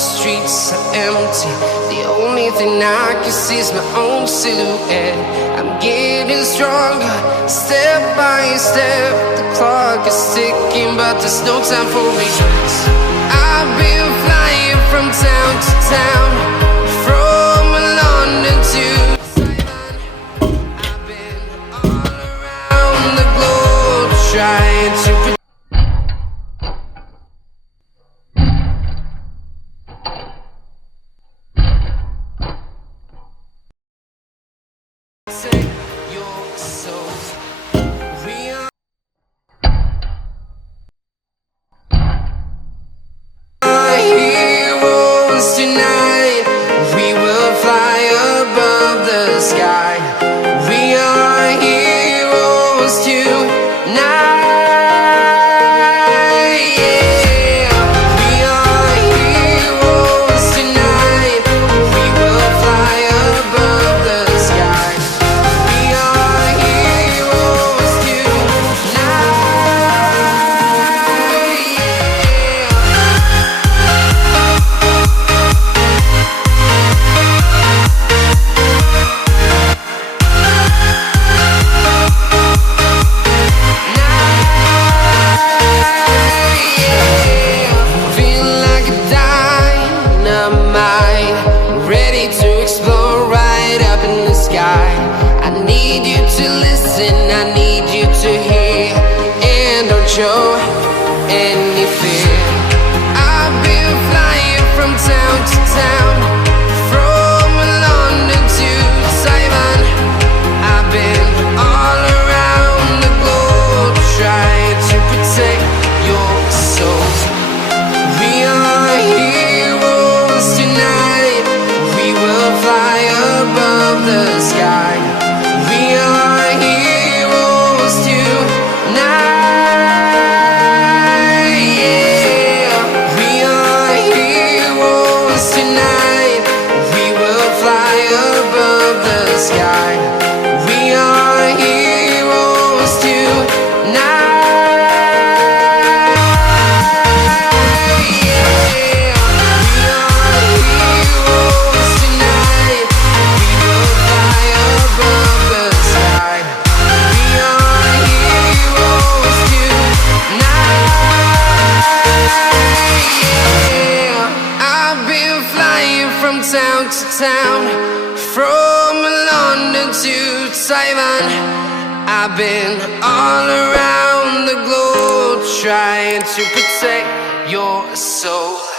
streets are empty. The only thing I can see is my own silhouette. I'm getting stronger, step by step. The clock is ticking, but there's no time for regrets. I've been flying from town to town, from London to Taiwan. I've been all around the globe trying to protect your soul. We are heroes tonight. We will fly above the sky. We are heroes tonight. Yeah, we are heroes tonight. We will fly above the sky. We are heroes tonight. Feeling like a dynamite, ready to explode right up in the sky. I need you to listen, I need you to hear, and don't show any fear. I've been flying from town to town, from London to Taiwan. I've been all around the globe trying to protect your soul. We are heroes tonight. We will fly above the sky. We are heroes tonight. Yeah, we are heroes tonight. We will fly above the sky. We are heroes tonight. Town to town, from London to Taiwan. I've been all around the globe trying to protect your soul.